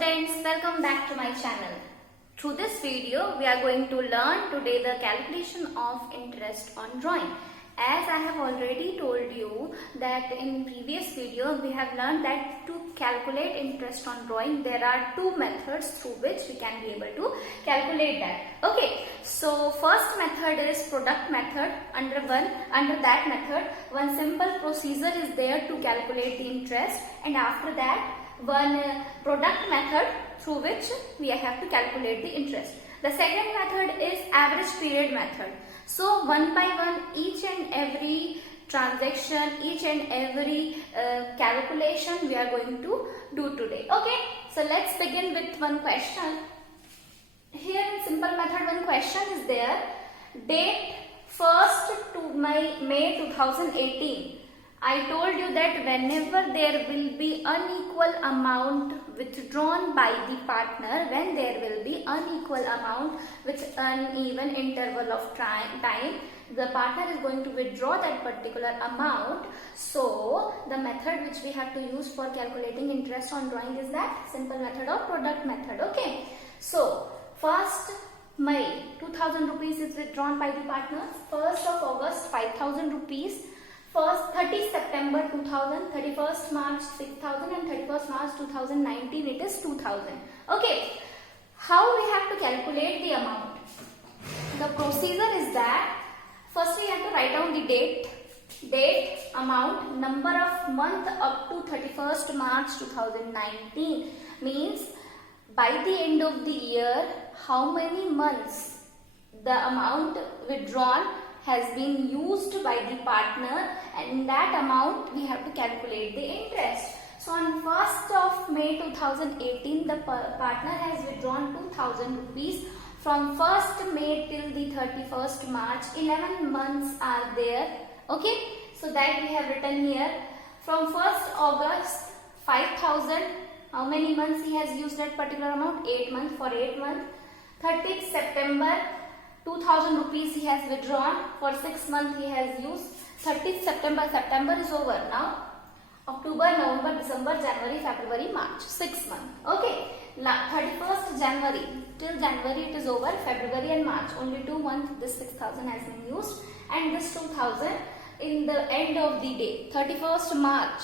students, welcome back to my channel. Through this video, we are going to learn today the calculation of interest on drawing. As I have already told you that in previous video, we have learned that to calculate interest on drawing, there are two methods through which we can be able to calculate that. Okay, so first method is product method. Under that method, one simple procedure is there to calculate the interest, and after that, one product method through which we have to calculate the interest. The second method is average period method. So one by one, each and every transaction, each and every calculation we are going to do today. Okay, so let's begin with one question. Here in simple method, one question is there. Date 1st to May 2018. I told you that whenever there will be unequal amount withdrawn by the partner, when there will be unequal amount with uneven interval of time, the partner is going to withdraw that particular amount. So the method which we have to use for calculating interest on drawing is that simple method or product method. Okay, so 1st May 2000 rupees is withdrawn by the partner. 1st of August 5000 rupees. 30th September 2000, 31st March 6000 and 31st March 2019 it is 2000. Okay, how we have to calculate the amount? The procedure is that first we have to write down the date, amount, number of month up to 31st March 2019, means by the end of the year how many months the amount withdrawn has been used by the partner, and in that amount we have to calculate the interest. So on 1st of May 2018 the partner has withdrawn 2000 rupees. From 1st May till the 31st March 11 months are there. Okay, so that we have written here. From 1st August 5000, how many months he has used that particular amount? 8 months. For 8 months. 30th September 2000 rupees he has withdrawn. For 6 months he has used. 30th September is over now. October, November, December, January, February, March, 6 months. Okay, 31st January, till January it is over. February and March, only 2 months this 6000 has been used, and this 2000 in the end of the day, 31st March,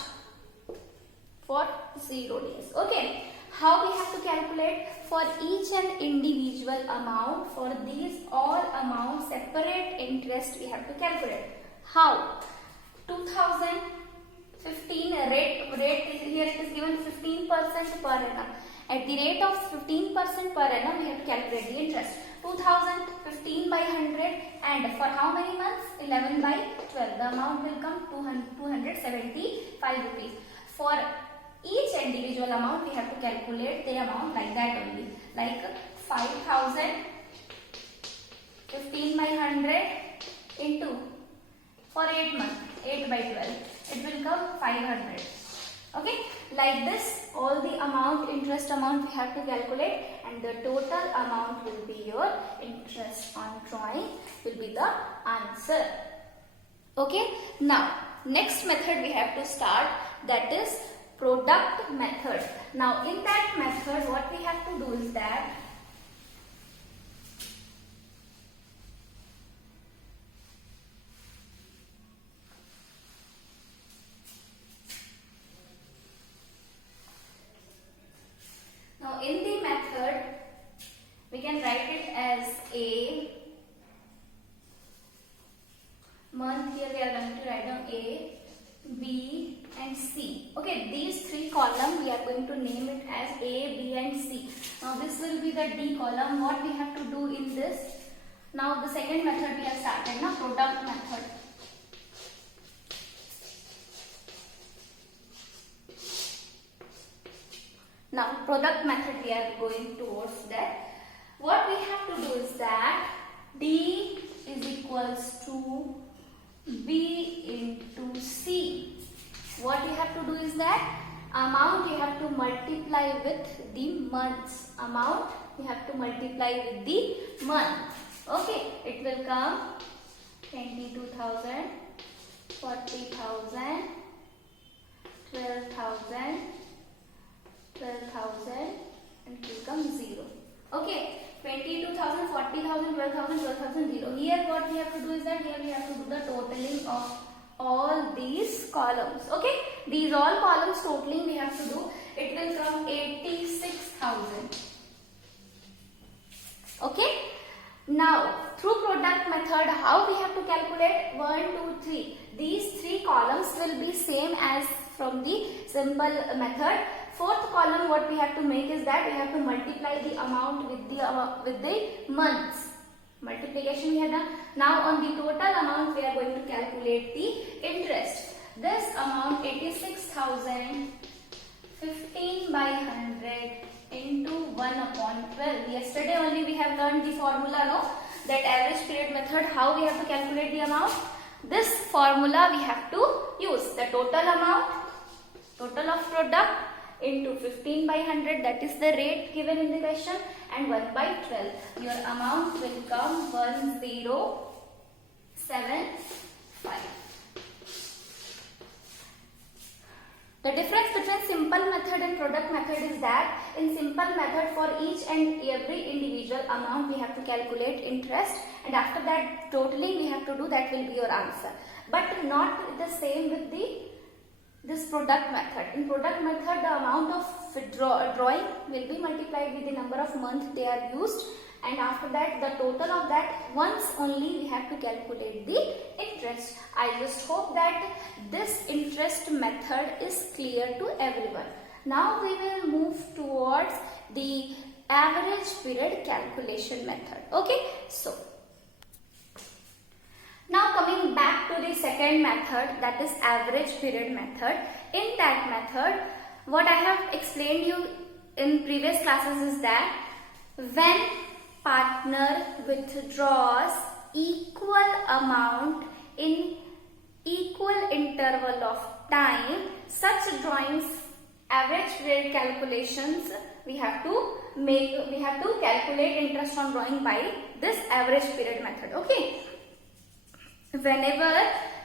for 0 days. Okay, how we have to calculate? For each and individual amount, for these all amounts, separate interest we have to calculate. How? 2015 rate here it is given 15% per annum. At the rate of 15% per annum, we have to calculate the interest. 2015 by 100, and for how many months? 11 by 12. The amount will come 275 rupees. For each individual amount, we have to calculate the amount like that only. Like 5000, 15 by 100 into, for 8 months, 8 by 12. It will come 500. Okay, like this, all the amount, interest amount we have to calculate, and the total amount will be your interest on drawing, will be the answer. Okay, now next method we have to start, that is product method. Now in that method what we have to do is that now in the method we can write it as A month. Here we are going to write down A, B and C. Okay, these 3 columns we are going to name it as A, B and C. Now this will be the D column. What we have to do in this? Now the second method we have started, now product method. Now product method we are going towards that. What we have to do is that D is equals to B into C. What you have to do is that amount you have to multiply with the months. Amount you have to multiply with the month. Okay, it will come 22,000, 40,000, 12,000, 12,000, 12,000, 12,000, 0. Here what we have to do is that here we have to do the totaling of all these columns. Okay, these all columns totaling we have to do. It will come 86,000. Okay, now through product method, how we have to calculate? 1, 2, 3. These three columns will be same as from the simple method. Fourth column, what we have to make is that we have to multiply the amount with the months. Multiplication we have done. Now on the total amount we are going to calculate the interest. This amount 86,000, 15 by 100 into 1/12. Yesterday only we have learned the formula, no? That average period method, how we have to calculate the amount. This formula we have to use. The total amount, total of product into 15 by 100, that is the rate given in the question, and 1/12. Your amount will come 1075. The difference between simple method and product method is that in simple method for each and every individual amount we have to calculate interest, and after that totaling we have to do, that will be your answer. But not the same with this product method. In product method, the amount of drawing will be multiplied with the number of months they are used, and after that the total of that once only we have to calculate the interest. I just hope that this interest method is clear to everyone. Now we will move towards the average period calculation method. Okay, so now coming back to the second method, that is average period method. In that method, what I have explained you in previous classes is that when partner withdraws equal amount in equal interval of time, such drawings, average period calculations we have to calculate interest on drawing by this average period method. Okay, whenever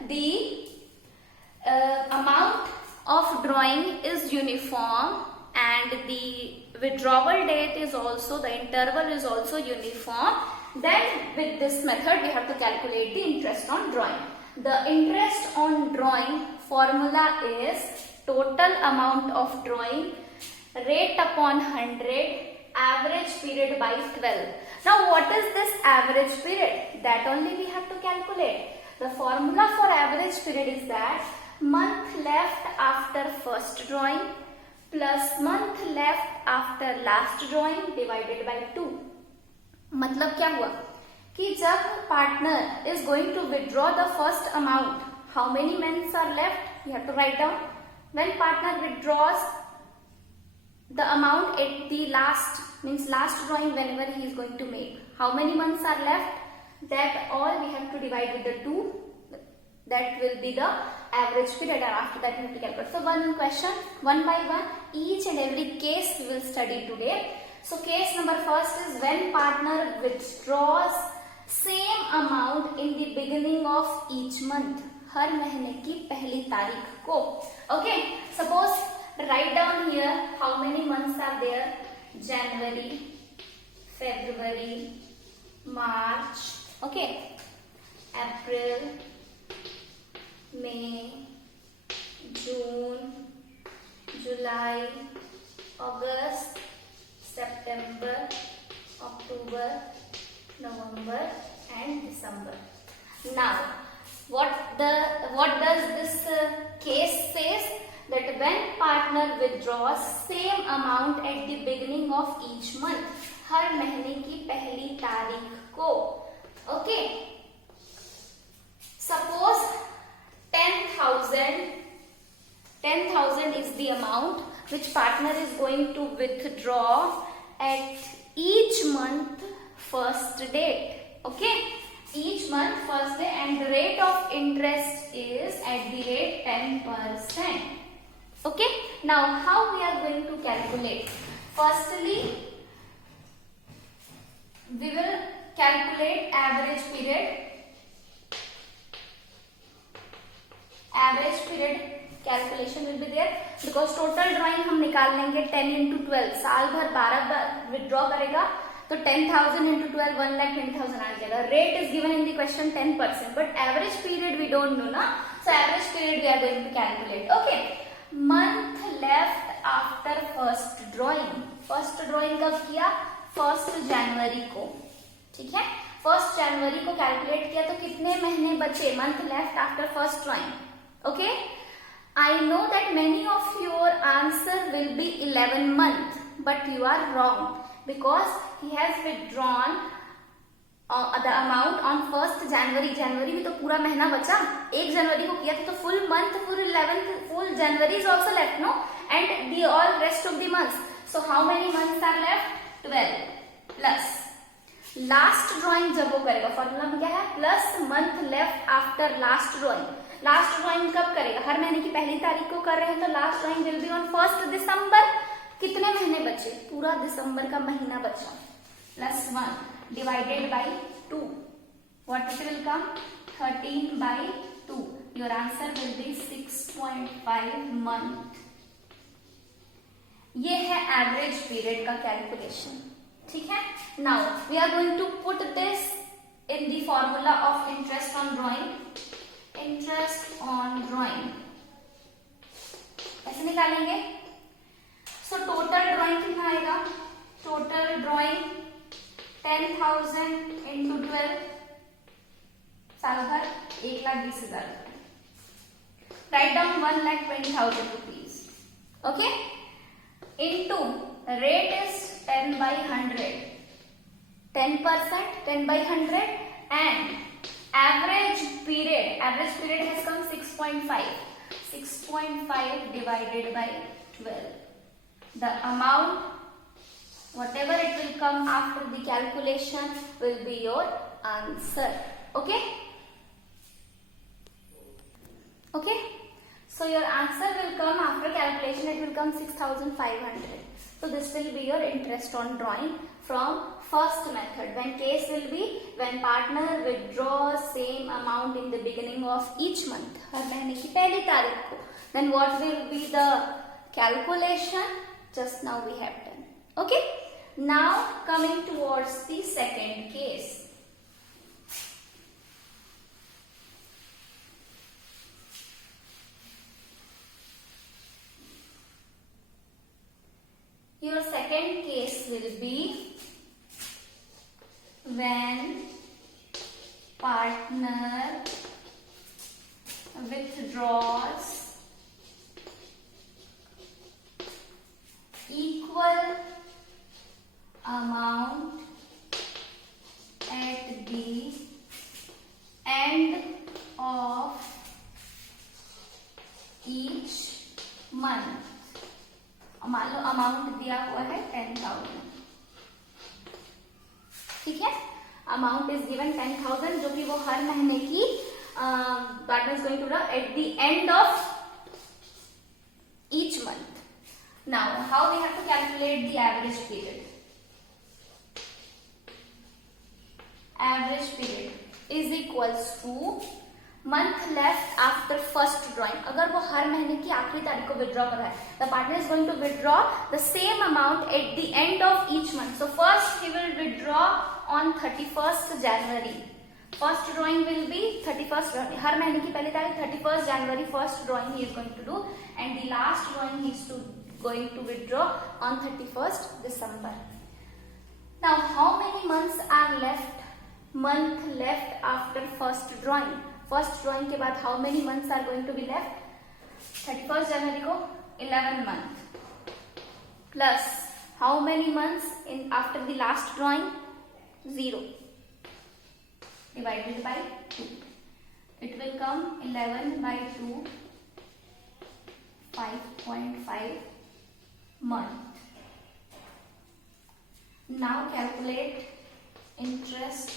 the amount of drawing is uniform and the withdrawal date is also, the interval is also uniform, then with this method we have to calculate the interest on drawing. The interest on drawing formula is total amount of drawing, rate upon 100, average period by 12. Now what is this average period? That only we have to calculate. The formula for average period is that month left after first drawing plus month left after last drawing divided by 2. मतलब क्या हुआ कि जब partner is going to withdraw the first amount, how many months are left? You have to write down. When partner withdraws the amount at the last, means last drawing whenever he is going to make, how many months are left? That all we have to divide with the 2. That will be the average period, and after that we have to calculate. So one question, one by one, each and every case we will study today. So case number first is when partner withdraws same amount in the beginning of each month, हर महीने की पहली तारीख को. Okay, suppose write down here how many months are there. January, February, March, okay, April, May, June, July, August, September, October, November and December. Now what does this case says? That when partner withdraws same amount at the beginning of each month, हर महीने की पहली तारीख को. Okay, suppose 10,000 is the amount which partner is going to withdraw at each month first date. Okay, each month first day, and the rate of interest is at the rate 10%. Okay, now how we are going to calculate? Firstly, we will calculate average period. Average period calculation will be there because total drawing हम निकाल लेंगे 10 into 12. साल भर 12 बार withdraw करेगा तो 10,000 into 12 1,20,000 आ जाएगा. Rate is given in the question 10%, but average period we don't know ना. So average period we are going to calculate. Okay. Month left after first drawing. First drawing कब किया? 1 जनवरी को. ठीक है. 1 जनवरी को कैलकुलेट किया तो कितने महीने बचे? Month left after first drawing. Okay. I know that many of your answer will be 11 month, but you are wrong because he has withdrawn the amount on 1st January. जनवरी में तो पूरा महीना बचा. 1 जनवरी को किया था तो full month, full 11th, full January is also left, no? And the all rest of the months. So how many months are left? 12 plus last drawing जब वो करेगा, फॉर्मूला में क्या है? Plus month left after last drawing. Last drawing कब करेगा? हर महीने की पहली तारीख को कर रहे हैं तो last drawing will be on 1 December. कितने महीने बचे? पूरा दिसंबर का महीना बचा. Plus 1 divided by 2. What it will come? 13/2. Your answer will be 6.5 month. ये है एवरेज पीरियड का कैलकुलेशन. ठीक है. Now we are going to put this in the formula of interest on drawing. Interest on drawing ऐसे निकालेंगे. So total drawing कितना आएगा? Total drawing 10,000 into 12 साल भर 1,20,000. Write down 1,20,000 rupees. Okay. Into rate is 10/100. 10%, 10/100, and average period has come 6.5. 6.5 divided by 12. The amount, whatever it will come after the calculation, will be your answer. Okay? Okay? So your answer will come after calculation. It will come 6,500. So this will be your interest on drawing from first method. When case will be when partner withdraws same amount in the beginning of each month. हर महीने की पहली तारीख को. Then what will be the calculation? Just now we have done. Okay. Now coming towards the second case. Your second case will be when partner withdraws equal amount at the end of each month. मान लो amount दिया हुआ है 10,000. ठीक है. Amount is given 10,000 जो कि वो हर महीने की partner is going to draw at the end of each month. Now how we have to calculate the average period. Average period is equals to month left after first drawing. अगर वो हर महीने की आखिरी तारीख को विड्रॉ कर रहा है, the partner is going to withdraw the same amount at the end of each month. So first he will withdraw on 31st January. First drawing will be 31st January. हर महीने की पहली तारीख 31st January first drawing he is going to do and the last drawing he is going to withdraw on 31st December. Now how many months are left? Month left after first drawing. First drawing के बाद how many months are going to be left? 31st January को 11 month plus how many months in after the last drawing? 0 divided by 2. It will come 11/2, 5.5 month. Now calculate interest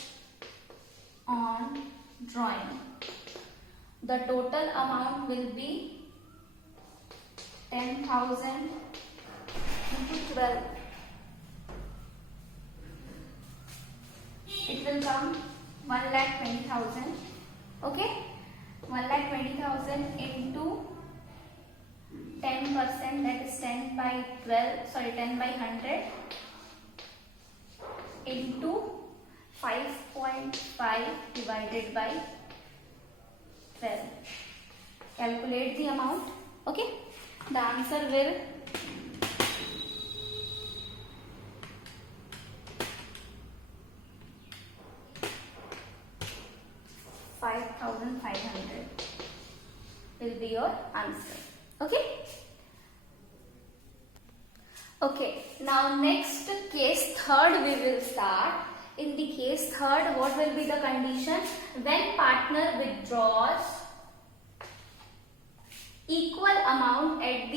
on drawing. The total amount will be 10,000 into 12. It will come 1,20,000. Okay, 1,20,000 into 10%, that is 10/12. Sorry, 10/100. into 5.5 divided by 12. Calculate the amount. Okay, the answer will 5,500 will be your answer. Okay. Okay, now next case third we will start. In the case third, what will be the condition? When partner withdraws equal amount in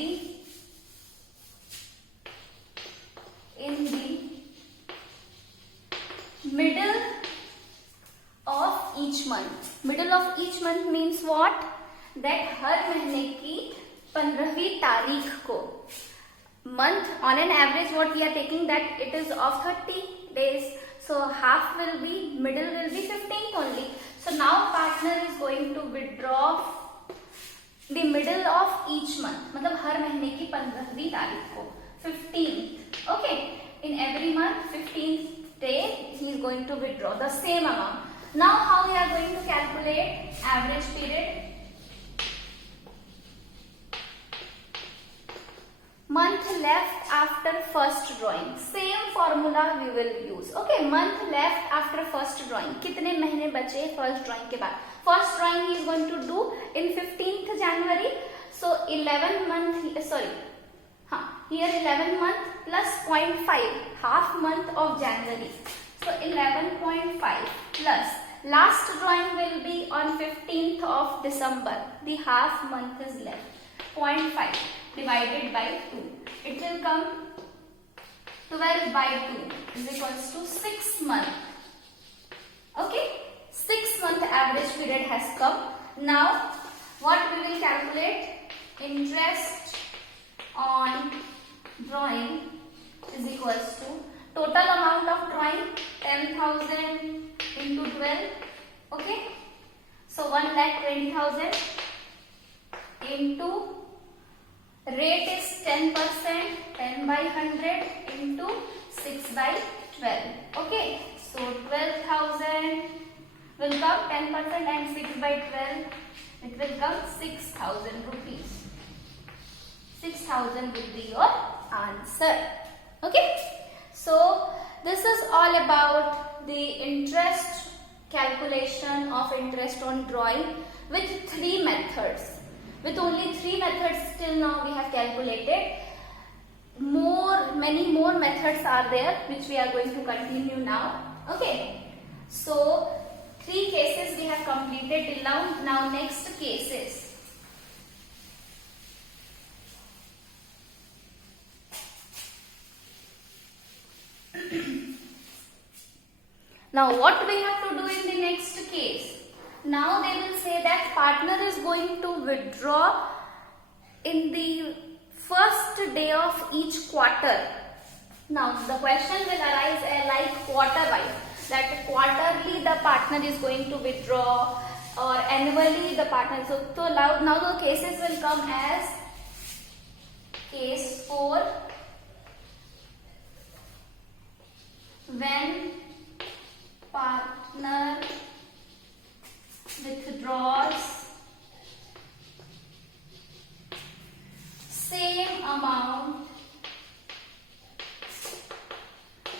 the middle of each month. Middle of each month means what? That हर महीने की 15वीं तारीख को, month on an average what we are taking, that it is of 30 days. So half will be, middle will be 15th only. So now partner is going to withdraw the middle of each month. मतलब हर महीने की 15वीं तारीख को, 15th. Okay, in every month 15th day he is going to withdraw the same amount. Now how we are going to calculate average period? Month left after first drawing. Same formula we will use. Okay, month left after first drawing. कितने महीने बचे first drawing के बाद? First drawing he is going to do in 15th January. So 11 month. Sorry, here 11 month plus 0.5, half month of January. So 11.5 plus last drawing will be on 15th of December. The half month is left. 0.5 divided by 2. It will come 12 by 2 is equals to 6 months. Okay, 6 month average period has come. Now what we will calculate? Interest on drawing is equals to total amount of drawing 10,000 into 12. Okay, so 1,20,000 into rate is 10%, 10 by 100 into 6 by 12. Okay, so 12,000 will come 10% and 6 by 12, it will come 6,000 rupees. 6,000 will be your answer. Okay, so this is all about the interest calculation of interest on drawing with 3 methods. With only 3 methods till now we have calculated. Many more methods are there which we are going to continue now. Okay, so 3 cases we have completed till now. Now next cases. Now what we have to do in the next case? Now they will say that partner is going to withdraw in the first day of each quarter. Now the question will arise like quarter wise, that quarterly the partner is going to withdraw or annually the partner. So now the cases will come as case 4, when partner withdraws same amount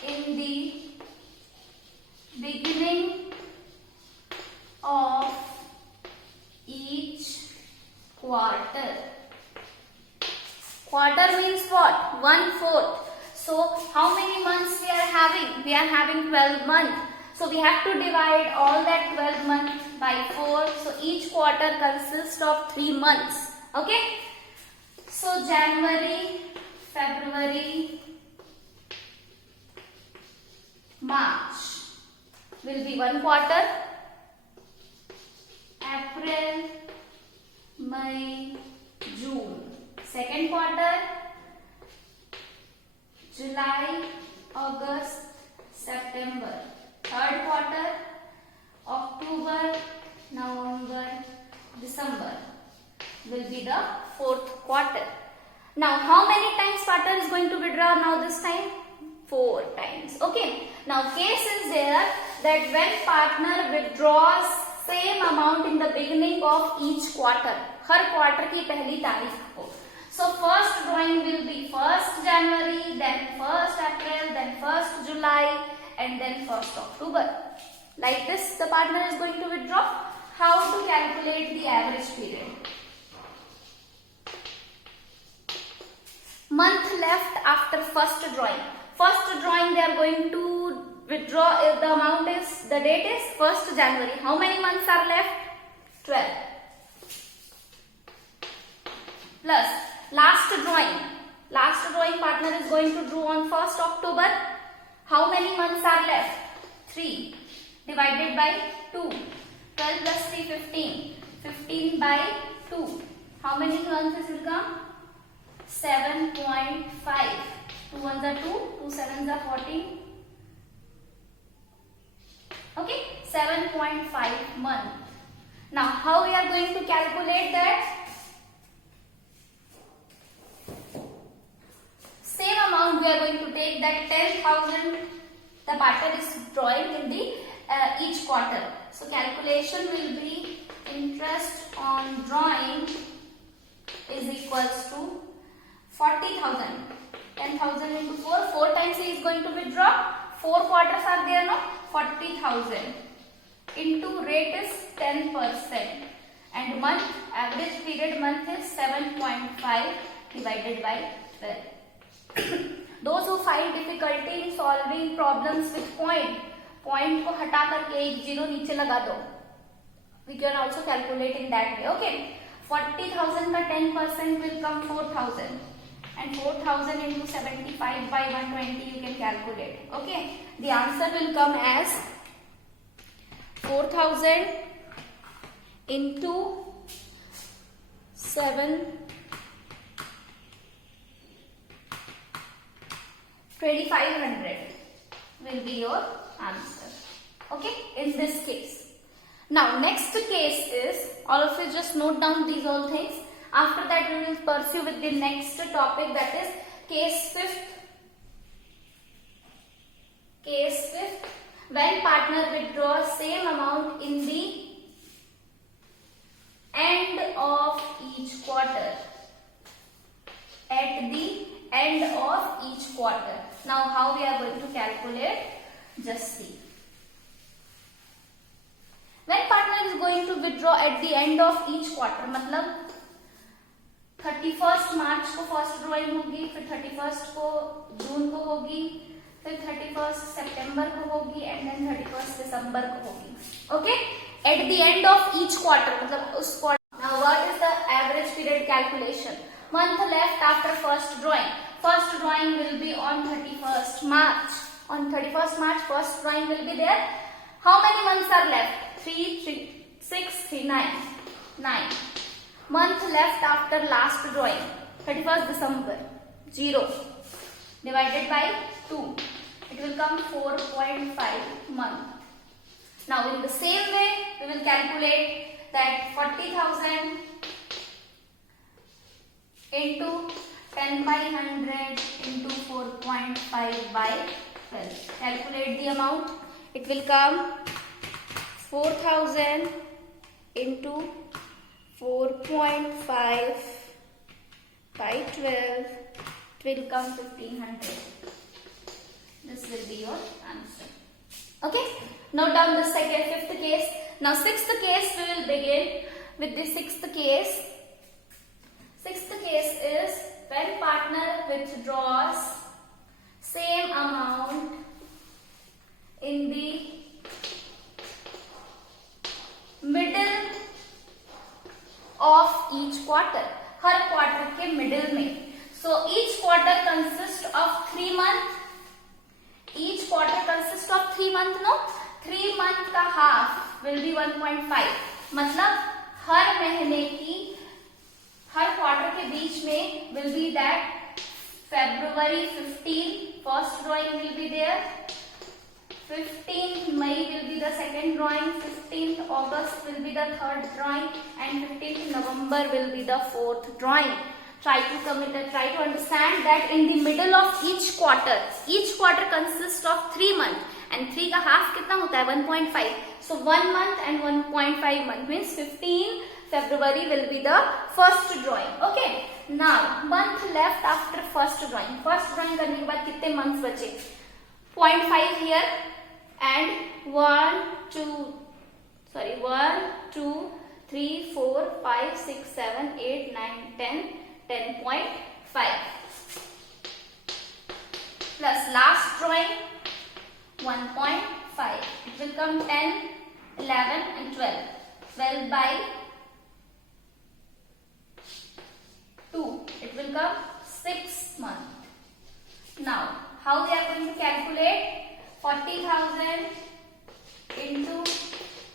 in the beginning of each quarter. Quarter means what? 1/4. So how many months we are having? We are having 12 months. So we have to divide all that 12 months by 4. So each quarter consists of 3 months. Okay. So January, February, March will be 1 quarter. April, May, June, 2nd quarter. July, August, September, 3rd quarter. October, November, December will be the 4th quarter. Now how many times partner is going to withdraw now this time? 4. times. Okay. Now case is there that when partner withdraws same amount in the beginning of each quarter, her quarter की पहली तारीख को. So first drawing will be 1st January, then 1st April, then 1st July, and then 1st October. Like this, the partner is going to withdraw. How to calculate the average period? Month left after first drawing. First drawing they are going to withdraw. If the amount is, the date is 1st January. How many months are left? 12. Plus last drawing. Last drawing partner is going to draw on 1st October. How many months are left? 3. Divided by 2. 12 plus 3, 15. 15 by 2. How many months will come? 7.5. 2 ones are 2, 2 sevens are 14. Okay, 7.5 month. Now, how we are going to calculate that? Same amount we are going to take, that 10,000 the partner is drawing in the each quarter. So calculation will be interest on drawing is equals to 40,000. 10,000 into 4. 4 times he is going to withdraw. 4 quarters are there, no? 40,000 into rate is 10%. And month, average period month is 7.5 divided by 12. Those who find difficulty in solving problems with point को हटा करके एक zero नीचे लगा दो. We can also calculate in that way. Okay. 40,000 का 10% will come 4,000. And 4,000 into 75 by 120 you can calculate. Okay. The answer will come as 4,000 into 7. 2,500 will be your answer. Okay, in this case. Now, next case is, all of you just note down these all things. After that, we will pursue with the next topic, that is case 5th. Case 5th, when partner withdraws same amount in the end of each quarter. At the end of each quarter. Now, how we are going to calculate? Just see. When partner is going to withdraw at the end of each quarter, मतलब 31st मार्च को first drawing होगी, फिर 31st को जून को होगी, फिर 31st सितंबर को होगी, एंड देन 31st दिसंबर को होगी. Okay, eight the end of each quarter, मतलब उस quarter. Now what is the average period calculation? Month left after first drawing. First drawing will be on 31st March. On 31st March, first drawing will be there. How many months are left? 3, 6, 3, 9. 9. Month left after last drawing. 31st December. 0. Divided by 2. It will come 4.5 month. Now in the same way, we will calculate that 40,000 into 10 by 100 into 4.5 by 12. Calculate the amount. It will come 4,000 into 4.5 by 12. It will come 1,500. This will be your answer. Okay. Note down the fifth case. Now sixth case we will begin with the sixth case. Sixth case is when partner withdraws same amount in the middle of each quarter. Her quarter के middle में. So each quarter consists of 3 months. Each quarter consists of 3 months, no? 3 month का half will be 1.5. मतलब हर महीने की, हर quarter के बीच में will be that February 15 first drawing will be there, 15th May will be the second drawing, 15th August will be the third drawing, and 15th November will be the fourth drawing. try to understand that in the middle of each quarter consists of 3 months and 3 का half कितना होता है 1.5. So 1 month and 1.5 month means 15 February will be the first drawing. Okay. Now month left after first drawing. First drawing करने के बाद कितने months बचे? 0.5 here and 1, 2, 3, 4, 5, 6, 7, 8, 9, 10, 10.5 plus last drawing 1.5. It will come 10, 11 and 12. 12 by 2. It will come 6 months. Now, how we are going to calculate? 40,000 into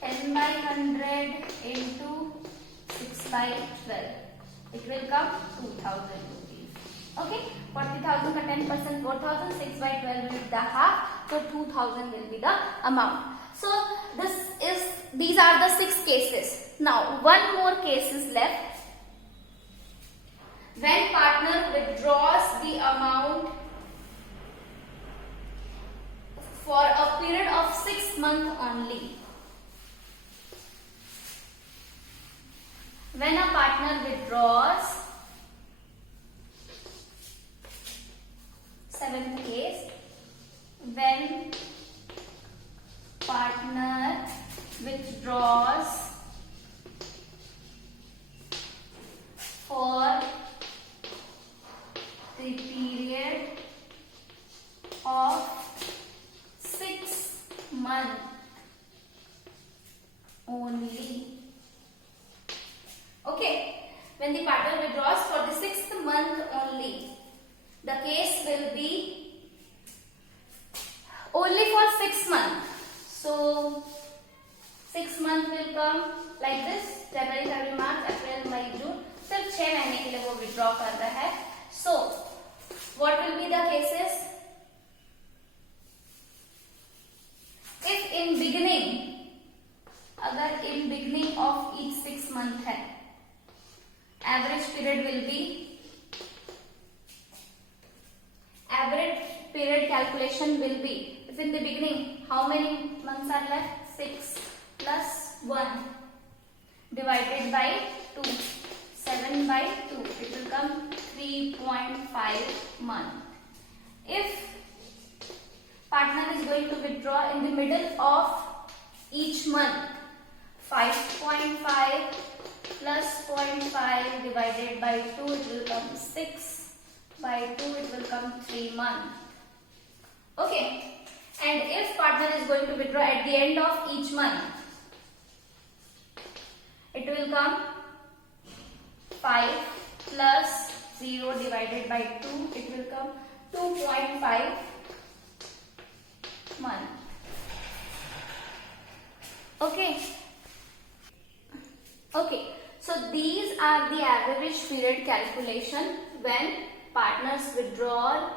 10 by 100 into 6 by 12. It will come 2,000 rupees. Okay? 40,000 का 10% 4,000. 6 by 12 will be the half. So 2,000 will be the amount. So these are the 6 cases. Now one more case is left. When partner withdraws the amount for a period of 6 months only. When a partner withdraws, 7th case, when partner withdraws for the period of 6 months only. Okay, when the partner withdraws for the 6th month only, the case will be only for 6 months. So 6 months will come like this: January, February, March, April, May, June. सिर्फ 6 महीने के लिए वो withdraw कर रहा है. So what will be the cases? If in beginning, अगर in beginning of each 6 month है, average period will be, average period calculation will be, if in the beginning how many months are left? 6 plus 1 divided by 2, 7 by 2, it will come 3.5 month. If partner is going to withdraw in the middle of each month, 5.5 plus 0.5 divided by 2, it will come 6 by 2, it will come 3 months. Okay, and if partner is going to withdraw at the end of each month, it will come 5 plus 0 divided by 2, it will come 2.5 month. Okay. Okay. So these are the average period calculation when partners withdraw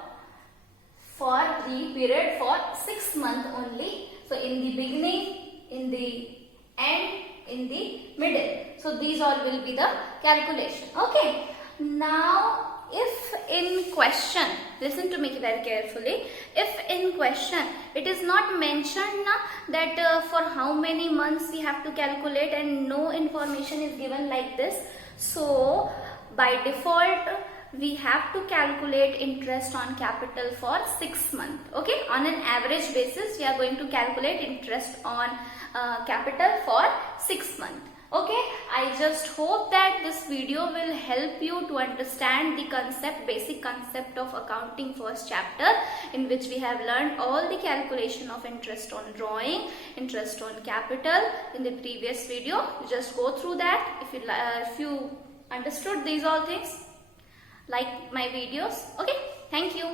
for the period for 6 months only. So in the beginning, in the end, in the middle. So these all will be the calculation. Okay. Now if in question, listen to me very carefully, if in question it is not mentioned that for how many months we have to calculate and no information is given like this, so by default we have to calculate interest on capital for 6 months. Okay, on an average basis we are going to calculate interest on capital for 6 months. Okay, I just hope that this video will help you to understand the concept, basic concept of accounting first chapter, in which we have learned all the calculation of interest on drawing, interest on capital in the previous video. You just go through that. If you understood these all things, like my videos. Okay, thank you.